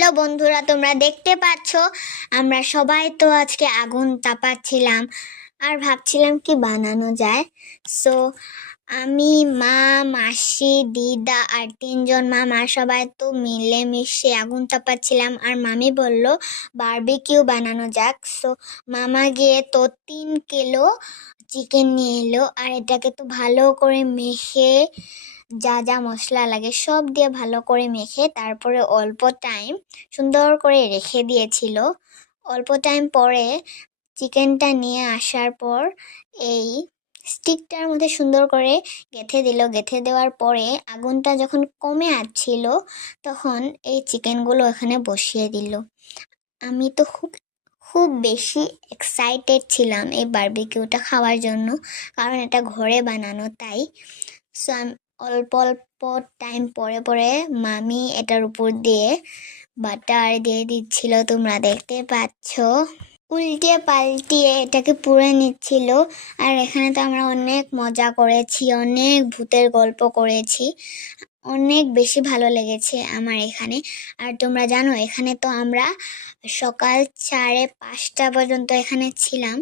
Hello বন্ধুরা, তোমরা দেখতে পাচ্ছ আমরা সবাই তো আজকে আগুন তাপাচ্ছিলাম আর ভাবছিলাম কি বানানো যায়। সো আমি, মা, মাসি, দিদা আর তিনজন মামা সবাই তো মিলেমিশে আগুন তাপাচ্ছিলাম। আর মামি বলল বারবিকিউ বানানো যাক। সো মামা গিয়ে তো 3 কিলো চিকেন নিয়ে এলো আর এটাকে তো ভালো করে মেখে যা যা মশলা লাগে সব দিয়ে ভালো করে মেখে তারপরে অল্প টাইম সুন্দর করে রেখে দিয়েছিল। অল্প টাইম পরে চিকেনটা নিয়ে আসার পর এই স্টিকটার মধ্যে সুন্দর করে গেঁথে দিল। গেঁথে দেওয়ার পরে আগুনটা যখন কমে আসছিল তখন এই চিকেনগুলো এখানে বসিয়ে দিল। আমি তো খুব খুব বেশি এক্সাইটেড ছিলাম এই বারবিকিউটা খাওয়ার জন্য, কারণ এটা ঘরে বানানো তাই। সো অল্প অল্প টাইম পরে পরে মামি এটার উপর দিয়ে বাটার দিয়ে দিচ্ছিল, তোমরা দেখতে পাচ্ছ। উল্টিয়ে পাল্টিয়ে এটাকে পুড়ে নিচ্ছিল। আর এখানে তো আমরা অনেক মজা করেছি, অনেক ভূতের গল্প করেছি, অনেক বেশি ভালো লেগেছে আমার এখানে। আর তোমরা জানো এখানে তো আমরা সকাল 5:30 পর্যন্ত এখানে ছিলাম।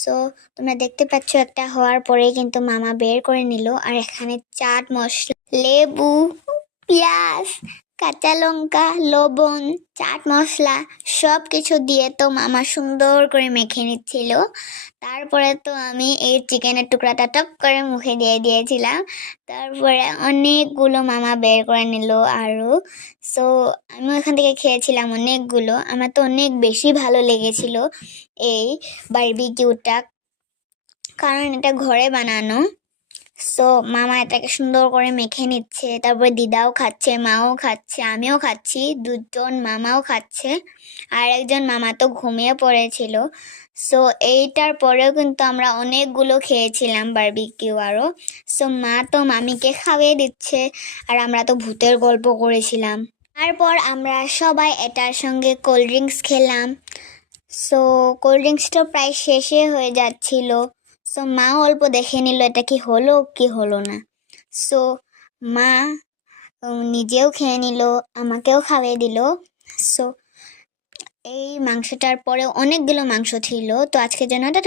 সো তোমরা দেখতে পাচ্ছ একটা হওয়ার পরেই কিন্তু মামা বের করে নিল। আর এখানে চাট মশলা, লেবু, পেঁয়াজ, কাঁচা লঙ্কা, লবণ, চাট মশলা সব কিছু দিয়ে তো মামা সুন্দর করে মেখে নিচ্ছিল। তারপরে তো আমি এই চিকেনের টুকরাটা টপ করে মুখে দিয়ে দিয়েছিলাম। তারপরে অনেকগুলো মামা বের করে নিল আরও। সো আমি ওখান থেকে খেয়েছিলাম অনেকগুলো। আমার তো অনেক বেশি ভালো লেগেছিল এই বারবিকিউটা, কারণ এটা ঘরে বানানো। সো মামা এটাকে সুন্দর করে মেখে নিচ্ছে, তারপর দিদাও খাচ্ছে, মাও খাচ্ছে, আমিও খাচ্ছি, দুজন মামাও খাচ্ছে, আর একজন মামা তো ঘুমিয়ে পড়েছিল। সো এইটার পরেও কিন্তু আমরা অনেকগুলো খেয়েছিলাম বারবিকিউ আরও। সো মা তো মামিকে খাইয়ে দিচ্ছে আর আমরা তো ভূতের গল্প করেছিলাম। তারপর আমরা সবাই এটার সঙ্গে কোল্ড ড্রিঙ্কস খেলাম। সো কোল্ড ড্রিঙ্কসটা প্রায় শেষে হয়ে যাচ্ছিল। সো মা অল্প দেখে নিল এটা কি হলো কি হলো না। সো মা নিজেও খেয়ে নিল, আমাকেও খাইয়ে দিল। সো এই মাংসটার পরে অনেকগুলো মাংস ছিল, তো আজকের জন্য এটা